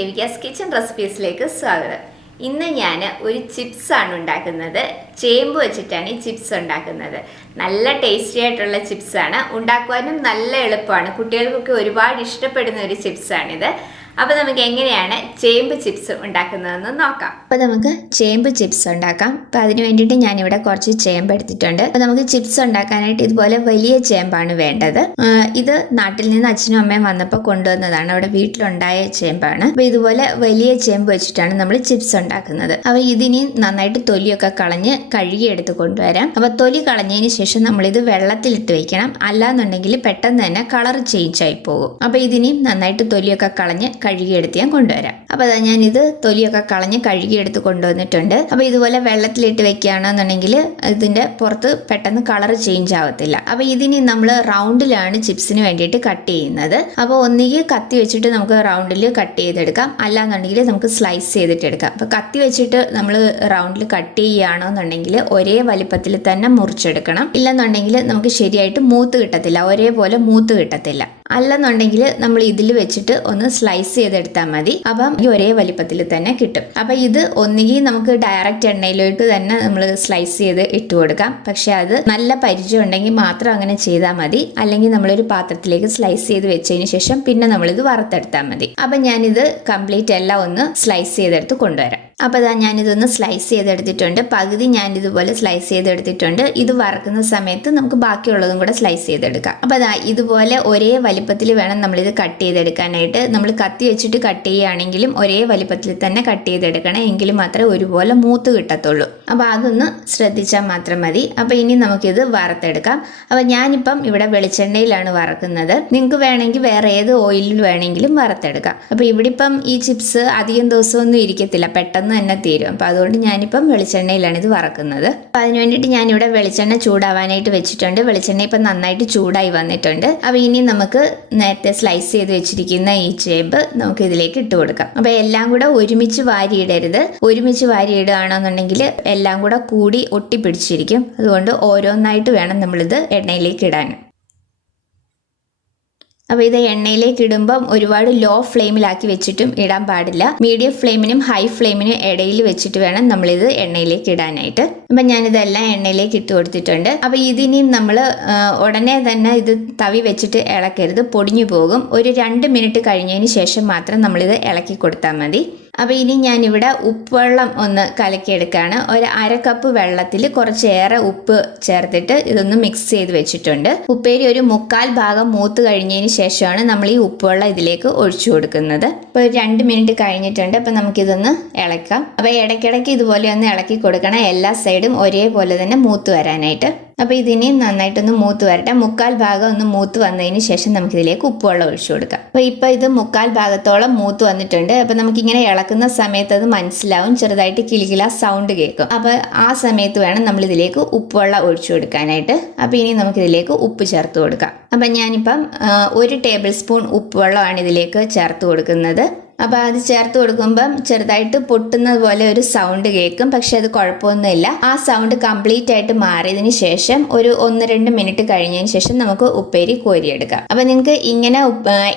Devika's kitchen റെസിപ്പീസിലേക്ക് സ്വാഗതം. ഇന്ന് ഞാൻ ഒരു ചിപ്സാണ് ഉണ്ടാക്കുന്നത്. ചേമ്പ് വെച്ചിട്ടാണ് ഈ ചിപ്സ് ഉണ്ടാക്കുന്നത്. നല്ല ടേസ്റ്റി ആയിട്ടുള്ള ചിപ്സാണ്, ഉണ്ടാക്കുവാനും നല്ല എളുപ്പമാണ്. കുട്ടികൾക്കൊക്കെ ഒരുപാട് ഇഷ്ടപ്പെടുന്ന ഒരു ചിപ്സാണിത്. അപ്പോൾ നമുക്ക് എങ്ങനെയാണ് ചേമ്പ് ചിപ്സ് ഉണ്ടാക്കുന്നതെന്ന് നോക്കാം. അപ്പോൾ നമുക്ക് ചേമ്പ് ചിപ്സ് ഉണ്ടാക്കാം. അപ്പോൾ അതിന് വേണ്ടിയിട്ട് ഞാനിവിടെ കുറച്ച് ചേമ്പ് എടുത്തിട്ടുണ്ട്. അപ്പോൾ നമുക്ക് ചിപ്സ് ഉണ്ടാക്കാനായിട്ട് ഇതുപോലെ വലിയ ചേമ്പാണ് വേണ്ടത്. ഇത് നാട്ടിൽ നിന്ന് അച്ഛനും അമ്മയും വന്നപ്പോൾ കൊണ്ടുവന്നതാണ്, അവിടെ വീട്ടിലുണ്ടായ ചേമ്പാണ്. അപ്പോൾ ഇതുപോലെ വലിയ ചേമ്പ് വെച്ചിട്ടാണ് നമ്മൾ ചിപ്സ് ഉണ്ടാക്കുന്നത്. അപ്പോൾ ഇതിനി നന്നായിട്ട് തൊലിയൊക്കെ കളഞ്ഞ് കഴുകിയെടുത്ത് കൊണ്ടുവരാം. അപ്പോൾ തൊലി കളഞ്ഞതിന് ശേഷം നമ്മളിത് വെള്ളത്തിലിട്ട് വെക്കണം, അല്ലാന്നുണ്ടെങ്കിൽ പെട്ടെന്ന് തന്നെ കളർ ചേഞ്ച് ആയി പോകും. അപ്പോൾ ഇതിനി നന്നായിട്ട് തൊലിയൊക്കെ കളഞ്ഞ് കഴുകിയെടുത്ത് ഞാൻ കൊണ്ടുവരാം. അപ്പോൾ അതാ ഞാനിത് തൊലിയൊക്കെ കളഞ്ഞ് കഴുകിയെടുത്ത് കൊണ്ടുവന്നിട്ടുണ്ട്. അപ്പോൾ ഇതുപോലെ വെള്ളത്തിലിട്ട് വെക്കുകയാണെന്നുണ്ടെങ്കിൽ ഇതിൻ്റെ പുറത്ത് പെട്ടെന്ന് കളർ ചേഞ്ച് ആവത്തില്ല. അപ്പോൾ ഇതിനി നമ്മൾ റൗണ്ടിലാണ് ചിപ്സിന് വേണ്ടിയിട്ട് കട്ട് ചെയ്യുന്നത്. അപ്പോൾ ഒന്നുകിൽ കത്തി വെച്ചിട്ട് നമുക്ക് റൗണ്ടിൽ കട്ട് ചെയ്തെടുക്കാം, അല്ലാന്നുണ്ടെങ്കിൽ നമുക്ക് സ്ലൈസ് ചെയ്തിട്ട് എടുക്കാം. അപ്പോൾ കത്തി വെച്ചിട്ട് നമ്മൾ റൗണ്ടിൽ കട്ട് ചെയ്യുകയാണെന്നുണ്ടെങ്കിൽ ഒരേ വലിപ്പത്തിൽ തന്നെ മുറിച്ചെടുക്കണം. ഇല്ലെന്നുണ്ടെങ്കിൽ നമുക്ക് ശരിയായിട്ട് മൂത്ത് കിട്ടത്തില്ല, ഒരേപോലെ മൂത്ത് കിട്ടത്തില്ല. അല്ലെന്നുണ്ടെങ്കിൽ നമ്മൾ ഇതിൽ വെച്ചിട്ട് ഒന്ന് സ്ലൈസ് ചെയ്തെടുത്താൽ മതി. അപ്പം ഈ ഒരേ വലിപ്പത്തിൽ തന്നെ കിട്ടും. അപ്പം ഇത് ഒന്നുകിൽ നമുക്ക് ഡയറക്റ്റ് എണ്ണയിലോട്ട് തന്നെ നമ്മൾ സ്ലൈസ് ചെയ്ത് ഇട്ട് കൊടുക്കാം. പക്ഷെ അത് നല്ല പരിചയം ഉണ്ടെങ്കിൽ മാത്രം അങ്ങനെ ചെയ്താൽ മതി. അല്ലെങ്കിൽ നമ്മളൊരു പാത്രത്തിലേക്ക് സ്ലൈസ് ചെയ്ത് വെച്ചതിന് ശേഷം പിന്നെ നമ്മളിത് വറുത്തെടുത്താൽ മതി. അപ്പം ഞാനിത് കംപ്ലീറ്റ് എല്ലാം ഒന്ന് സ്ലൈസ് ചെയ്തെടുത്ത് കൊണ്ടുവരാം. അപ്പോൾ അതാ ഞാനിതൊന്ന് സ്ലൈസ് ചെയ്തെടുത്തിട്ടുണ്ട്. പകുതി ഞാനിതുപോലെ സ്ലൈസ് ചെയ്തെടുത്തിട്ടുണ്ട്. ഇത് വറക്കുന്ന സമയത്ത് നമുക്ക് ബാക്കിയുള്ളതും കൂടെ സ്ലൈസ് ചെയ്തെടുക്കാം. അപ്പോൾ അതാ ഇതുപോലെ ഒരേ വലിപ്പത്തിൽ വേണം നമ്മളിത് കട്ട് ചെയ്തെടുക്കാനായിട്ട്. നമ്മൾ കത്തി വെച്ചിട്ട് കട്ട് ചെയ്യുകയാണെങ്കിലും ഒരേ വലിപ്പത്തിൽ തന്നെ കട്ട് ചെയ്തെടുക്കണം, എങ്കിലും മാത്രമേ ഒരുപോലെ മൂത്ത് കിട്ടത്തുള്ളൂ. അപ്പോൾ അതൊന്ന് ശ്രദ്ധിച്ചാൽ മാത്രം മതി. അപ്പോൾ ഇനി നമുക്കിത് വറുത്തെടുക്കാം. അപ്പോൾ ഞാനിപ്പം ഇവിടെ വെളിച്ചെണ്ണയിലാണ് വറക്കുന്നത്. നിങ്ങൾക്ക് വേണമെങ്കിൽ വേറെ ഏത് ഓയിലിൽ വേണമെങ്കിലും വറുത്തെടുക്കാം. അപ്പോൾ ഇവിടെ ഇപ്പം ഈ ചിപ്സ് അധികം ദിവസമൊന്നും ഇരിക്കത്തില്ല, പെട്ടെന്ന് തന്നെ തീരും. അപ്പോൾ അതുകൊണ്ട് ഞാനിപ്പം വെളിച്ചെണ്ണയിലാണ് ഇത് വറക്കുന്നത്. അപ്പോൾ അതിന് വേണ്ടിയിട്ട് ഞാനിവിടെ വെളിച്ചെണ്ണ ചൂടാവാനായിട്ട് വെച്ചിട്ടുണ്ട്. വെളിച്ചെണ്ണ ഇപ്പം നന്നായിട്ട് ചൂടായി വന്നിട്ടുണ്ട്. അപ്പോൾ ഇനി നമുക്ക് നേരത്തെ സ്ലൈസ് ചെയ്ത് വെച്ചിരിക്കുന്ന ഈ ചേമ്പ് നമുക്ക് ഇതിലേക്ക് ഇട്ട് കൊടുക്കാം. അപ്പോൾ എല്ലാം കൂടെ ഒരുമിച്ച് വാരിയിടരുത്. ഒരുമിച്ച് വാരിയിടുകയാണെന്നുണ്ടെങ്കിൽ എല്ലാം കൂടെ കൂടി ഒട്ടിപ്പിടിച്ചിരിക്കും. അതുകൊണ്ട് ഓരോന്നായിട്ട് വേണം നമ്മളിത് എണ്ണയിലേക്ക് ഇടാൻ. അപ്പോൾ ഇത് എണ്ണയിലേക്ക് ഇടുമ്പം ഒരുപാട് ലോ ഫ്ലെയിമിലാക്കി വെച്ചിട്ടും ഇടാൻ പാടില്ല. മീഡിയം ഫ്ലെയിമിനും ഹൈ ഫ്ലെയിമിനും ഇടയിൽ വെച്ചിട്ട് വേണം നമ്മളിത് എണ്ണയിലേക്ക് ഇടാനായിട്ട്. അപ്പം ഞാനിതെല്ലാം എണ്ണയിലേക്ക് ഇട്ട് കൊടുത്തിട്ടുണ്ട്. അപ്പോൾ ഇതിനി നമ്മൾ ഉടനെ തന്നെ ഇത് തവി വെച്ചിട്ട് ഇളക്കരുത്, പൊടിഞ്ഞു പോകും. ഒരു 2 മിനിറ്റ് കഴിഞ്ഞതിന് ശേഷം മാത്രം നമ്മളിത് ഇളക്കി കൊടുത്താൽ മതി. അപ്പോൾ ഇനി ഞാനിവിടെ ഉപ്പുവെള്ളം ഒന്ന് കലക്കിയെടുക്കുകയാണ്. ഒരു 1/2 കപ്പ് വെള്ളത്തിൽ കുറച്ചേറെ ഉപ്പ് ചേർത്തിട്ട് ഇതൊന്ന് മിക്സ് ചെയ്ത് വെച്ചിട്ടുണ്ട്. ഉപ്പേരി ഒരു 1/4 ഭാഗം മൂത്ത് കഴിഞ്ഞതിന് ശേഷമാണ് നമ്മൾ ഈ ഉപ്പുവെള്ളം ഇതിലേക്ക് ഒഴിച്ചു കൊടുക്കുന്നത്. ഇപ്പോൾ 2 മിനിറ്റ് കഴിഞ്ഞിട്ടുണ്ട്. അപ്പോൾ നമുക്കിതൊന്ന് ഇളക്കാം. അപ്പോൾ ഇടയ്ക്കിടയ്ക്ക് ഇതുപോലെ ഒന്ന് ഇളക്കി കൊടുക്കണം, എല്ലാ സൈഡും ഒരേപോലെ തന്നെ മൂത്ത് വരാനായിട്ട്. അപ്പോൾ ഇതിനി നന്നായിട്ടൊന്ന് മൂത്ത് വരട്ടെ. 1/4 ഭാഗം ഒന്ന് മൂത്ത് വന്നതിന് ശേഷം നമുക്കിതിലേക്ക് ഉപ്പുവെള്ളം ഒഴിച്ചു കൊടുക്കാം. അപ്പോൾ ഇപ്പോൾ ഇത് 1/4 ഭാഗത്തോളം മൂത്ത് വന്നിട്ടുണ്ട്. അപ്പോൾ നമുക്കിങ്ങനെ ഇളക്കുന്ന സമയത്ത് അത് മനസ്സിലാവും, ചെറുതായിട്ട് കിലുകില സൗണ്ട് കേൾക്കും. അപ്പോൾ ആ സമയത്ത് വേണം നമ്മളിതിലേക്ക് ഉപ്പുവെള്ളം ഒഴിച്ചു കൊടുക്കാനായിട്ട്. അപ്പോൾ ഇനി നമുക്കിതിലേക്ക് ഉപ്പ് ചേർത്ത് കൊടുക്കാം. അപ്പം ഞാനിപ്പം 1 ടേബിൾ സ്പൂൺ ഉപ്പുവെള്ളമാണ് ഇതിലേക്ക് ചേർത്ത് കൊടുക്കുന്നത്. അപ്പോൾ അത് ചേർത്ത് കൊടുക്കുമ്പം ചെറുതായിട്ട് പൊട്ടുന്നത് പോലെ ഒരു സൗണ്ട് കേൾക്കും, പക്ഷെ അത് കുഴപ്പമൊന്നുമില്ല. ആ സൗണ്ട് കംപ്ലീറ്റ് ആയിട്ട് മാറിയതിന് ശേഷം ഒരു 1-2 മിനിറ്റ് കഴിഞ്ഞതിന് ശേഷം നമുക്ക് ഉപ്പേരി കോരിയെടുക്കാം. അപ്പോൾ നിങ്ങൾക്ക് ഇങ്ങനെ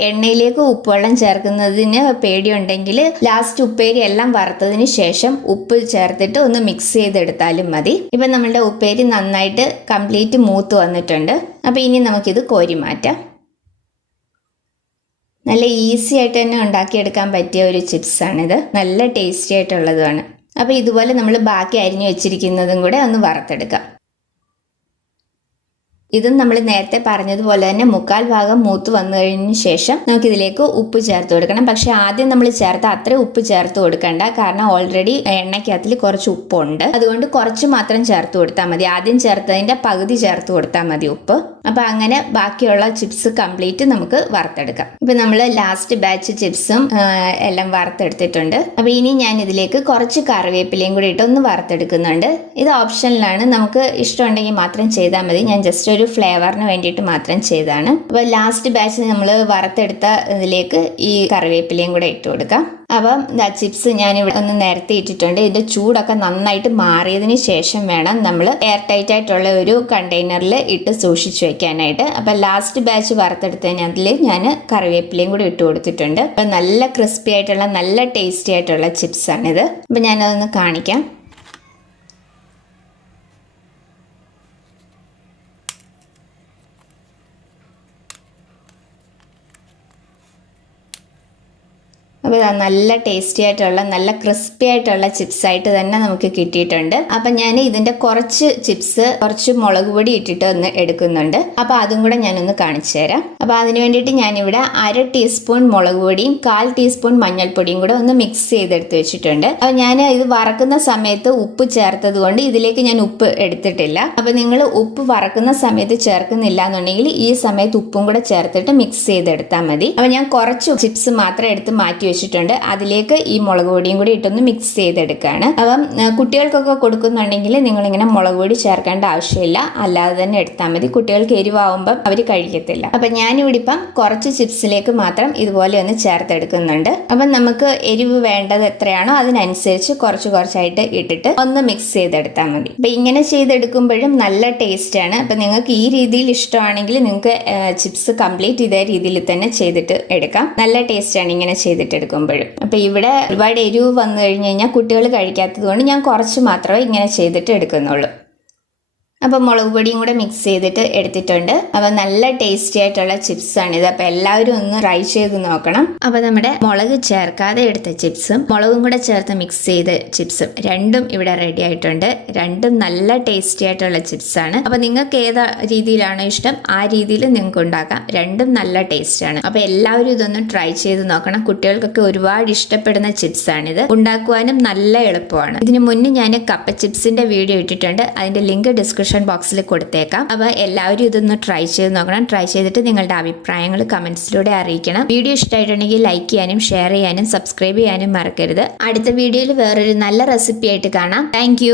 എണ്ണയിലേക്ക് ഉപ്പുവെള്ളം ചേർക്കുന്നതിന് പേടിയുണ്ടെങ്കിൽ ലാസ്റ്റ് ഉപ്പേരി എല്ലാം വറുത്തതിന് ശേഷം ഉപ്പ് ചേർത്തിട്ട് ഒന്ന് മിക്സ് ചെയ്തെടുത്താലും മതി. ഇപ്പം നമ്മളുടെ ഉപ്പേരി നന്നായിട്ട് കംപ്ലീറ്റ് മൂത്ത് വന്നിട്ടുണ്ട്. അപ്പോൾ ഇനി നമുക്കിത് കോരി മാറ്റാം. നല്ല ഈസി ആയിട്ട് തന്നെ ഉണ്ടാക്കിയെടുക്കാൻ പറ്റിയ ഒരു ചിപ്സാണിത്, നല്ല ടേസ്റ്റി ആയിട്ടുള്ളതുമാണ്. അപ്പോൾ ഇതുപോലെ നമ്മൾ ബാക്കി അരിഞ്ഞു വെച്ചിരിക്കുന്നതും കൂടെ ഒന്ന് വറുത്തെടുക്കാം. ഇതും നമ്മൾ നേരത്തെ പറഞ്ഞതുപോലെ തന്നെ 1/4 ഭാഗം മൂത്ത് വന്നു കഴിഞ്ഞ ശേഷം നമുക്കിതിലേക്ക് ഉപ്പ് ചേർത്ത് കൊടുക്കണം. പക്ഷെ ആദ്യം നമ്മൾ ചേർത്ത അത്ര ഉപ്പ് ചേർത്ത് കൊടുക്കണ്ട, കാരണം ഓൾറെഡി എണ്ണയ്ക്കകത്തിൽ കുറച്ച് ഉപ്പുണ്ട്. അതുകൊണ്ട് കുറച്ച് മാത്രം ചേർത്ത് കൊടുത്താൽ മതി. ആദ്യം ചേർത്തതിൻ്റെ പകുതി ചേർത്ത് കൊടുത്താൽ മതി ഉപ്പ്. അപ്പോൾ അങ്ങനെ ബാക്കിയുള്ള ചിപ്സ് കംപ്ലീറ്റ് നമുക്ക് വറുത്തെടുക്കാം. ഇപ്പം നമ്മൾ ലാസ്റ്റ് ബാച്ച് ചിപ്സും എല്ലാം വറുത്തെടുത്തിട്ടുണ്ട്. അപ്പോൾ ഇനി ഞാൻ ഇതിലേക്ക് കുറച്ച് കറിവേപ്പിലയും കൂടി ഇട്ട് ഒന്ന് വറുത്തെടുക്കുന്നുണ്ട്. ഇത് ഓപ്ഷനിലാണ്, നമുക്ക് ഇഷ്ടമുണ്ടെങ്കിൽ മാത്രം ചെയ്താൽ മതി. ഞാൻ ജസ്റ്റ് ഒരു ഫ്ലേവറിന് വേണ്ടിയിട്ട് മാത്രം ചെയ്താണ്. അപ്പോൾ ലാസ്റ്റ് ബാച്ച് നമ്മൾ വറുത്തെടുത്ത ഇതിലേക്ക് ഈ കറിവേപ്പിലയും കൂടെ ഇട്ട് കൊടുക്കാം. അപ്പം ചിപ്സ് ഞാനിവിടെ ഒന്ന് നിരത്തി ഇട്ടിട്ടുണ്ട്. ഇതിൻ്റെ ചൂടൊക്കെ നന്നായിട്ട് മാറിയതിന് ശേഷം വേണം നമ്മൾ എയർ ടൈറ്റ് ആയിട്ടുള്ള ഒരു കണ്ടെയ്നറിൽ ഇട്ട് സൂക്ഷിച്ച് വെക്കാനായിട്ട്. അപ്പം ലാസ്റ്റ് ബാച്ച് വറുത്തെടുത്തതിനകത്തിൽ ഞാൻ കറിവേപ്പിലയും കൂടി ഇട്ട് കൊടുത്തിട്ടുണ്ട്. അപ്പം നല്ല ക്രിസ്പി ആയിട്ടുള്ള നല്ല ടേസ്റ്റി ആയിട്ടുള്ള ചിപ്സാണിത്. അപ്പം ഞാനതൊന്ന് കാണിക്കാം. അപ്പോൾ നല്ല ടേസ്റ്റി ആയിട്ടുള്ള നല്ല ക്രിസ്പി ആയിട്ടുള്ള ചിപ്സായിട്ട് തന്നെ നമുക്ക് കിട്ടിയിട്ടുണ്ട്. അപ്പം ഞാൻ ഇതിൻ്റെ കുറച്ച് മുളക് പൊടി ഇട്ടിട്ട് ഒന്ന് എടുക്കുന്നുണ്ട്. അപ്പോൾ അതും കൂടെ ഞാനൊന്ന് കാണിച്ചു തരാം. അപ്പോൾ അതിന് വേണ്ടിയിട്ട് ഞാനിവിടെ 1/2 ടീസ്പൂൺ മുളക് പൊടിയും 1/4 ടീസ്പൂൺ മഞ്ഞൾപ്പൊടിയും കൂടെ ഒന്ന് മിക്സ് ചെയ്തെടുത്ത് വെച്ചിട്ടുണ്ട്. അപ്പോൾ ഞാൻ ഇത് വറക്കുന്ന സമയത്ത് ഉപ്പ് ചേർത്തത് കൊണ്ട് ഇതിലേക്ക് ഞാൻ ഉപ്പ് എടുത്തിട്ടില്ല. അപ്പോൾ നിങ്ങൾ ഉപ്പ് വറക്കുന്ന സമയത്ത് ചേർക്കുന്നില്ല എന്നുണ്ടെങ്കിൽ ഈ സമയത്ത് ഉപ്പും കൂടെ ചേർത്തിട്ട് മിക്സ് ചെയ്തെടുത്താൽ മതി. അപ്പോൾ ഞാൻ കുറച്ച് ചിപ്സ് മാത്രം എടുത്ത് മാറ്റി വെച്ചിട്ടുണ്ട്. അതിലേക്ക് ഈ മുളക് പൊടിയും കൂടി ഇട്ടൊന്ന് മിക്സ് ചെയ്തെടുക്കുകയാണ്. അപ്പം കുട്ടികൾക്കൊക്കെ കൊടുക്കുന്നുണ്ടെങ്കിൽ നിങ്ങളിങ്ങനെ മുളക് പൊടി ചേർക്കേണ്ട ആവശ്യമില്ല, അല്ലാതെ തന്നെ എടുത്താൽ മതി. കുട്ടികൾക്ക് എരിവാകുമ്പം അവർ കഴിക്കത്തില്ല. അപ്പം ഞാനിവിടെ ഇപ്പം കുറച്ച് ചിപ്സിലേക്ക് മാത്രം ഇതുപോലെ ഒന്ന് ചേർത്തെടുക്കുന്നുണ്ട്. അപ്പം നമുക്ക് എരിവ് വേണ്ടത് എത്രയാണോ അതിനനുസരിച്ച് കുറച്ചായിട്ട് ഇട്ടിട്ട് ഒന്ന് മിക്സ് ചെയ്തെടുത്താൽ മതി. അപ്പം ഇങ്ങനെ ചെയ്തെടുക്കുമ്പോഴും നല്ല ടേസ്റ്റ് ആണ്. അപ്പം നിങ്ങൾക്ക് ഈ രീതിയിൽ ഇഷ്ടമാണെങ്കിൽ നിങ്ങൾക്ക് ചിപ്സ് കംപ്ലീറ്റ് ഇതേ രീതിയിൽ തന്നെ ചെയ്തിട്ട് എടുക്കാം. നല്ല ടേസ്റ്റ് ആണ് ഇങ്ങനെ ചെയ്തിട്ട് എടുക്കുമ്പോഴും. അപ്പൊ ഇവിടെ ഒരുപാട് എരിവ് വന്നു കഴിഞ്ഞു കഴിഞ്ഞാൽ കുട്ടികൾ കഴിക്കാത്തത് കൊണ്ട് ഞാൻ കുറച്ച് മാത്രമേ ഇങ്ങനെ ചെയ്തിട്ട് എടുക്കുന്നുള്ളൂ. അപ്പം മുളക് പൊടിയും കൂടെ മിക്സ് ചെയ്തിട്ട് എടുത്തിട്ടുണ്ട്. അപ്പം നല്ല ടേസ്റ്റി ആയിട്ടുള്ള ചിപ്സാണിത്. അപ്പം എല്ലാവരും ഒന്ന് ട്രൈ ചെയ്ത് നോക്കണം. അപ്പം നമ്മുടെ മുളക് ചേർക്കാതെ എടുത്ത ചിപ്സും മുളകും കൂടെ ചേർത്ത് മിക്സ് ചെയ്ത ചിപ്സും രണ്ടും ഇവിടെ റെഡി ആയിട്ടുണ്ട്. രണ്ടും നല്ല ടേസ്റ്റി ആയിട്ടുള്ള ചിപ്സാണ്. അപ്പം നിങ്ങൾക്ക് ഏതാ രീതിയിലാണോ ഇഷ്ടം ആ രീതിയിൽ നിങ്ങൾക്ക് ഉണ്ടാക്കാം. രണ്ടും നല്ല ടേസ്റ്റാണ്. അപ്പം എല്ലാവരും ഇതൊന്ന് ട്രൈ ചെയ്ത് നോക്കണം. കുട്ടികൾക്കൊക്കെ ഒരുപാട് ഇഷ്ടപ്പെടുന്ന ചിപ്സാണിത്. ഉണ്ടാക്കുവാനും നല്ല എളുപ്പമാണ്. ഇതിനു മുന്നേ ഞാൻ കപ്പ ചിപ്സിന്റെ വീഡിയോ ഇട്ടിട്ടുണ്ട്. അതിന്റെ ലിങ്ക് ഡിസ്ക്രിപ്ഷൻ ബോക്സിൽ കൊടുത്തേക്കാം. അപ്പോൾ എല്ലാവരും ഇതൊന്ന് ട്രൈ ചെയ്ത് നോക്കണം. ട്രൈ ചെയ്തിട്ട് നിങ്ങളുടെ അഭിപ്രായങ്ങൾ കമന്റ്സിലൂടെ അറിയിക്കണം. വീഡിയോ ഇഷ്ടമായിട്ടുണ്ടെങ്കിൽ ലൈക്ക് ചെയ്യാനും ഷെയർ ചെയ്യാനും സബ്സ്ക്രൈബ് ചെയ്യാനും മറക്കരുത്. അടുത്ത വീഡിയോയിൽ വേറൊരു നല്ല റെസിപ്പി ആയിട്ട് കാണാം. താങ്ക്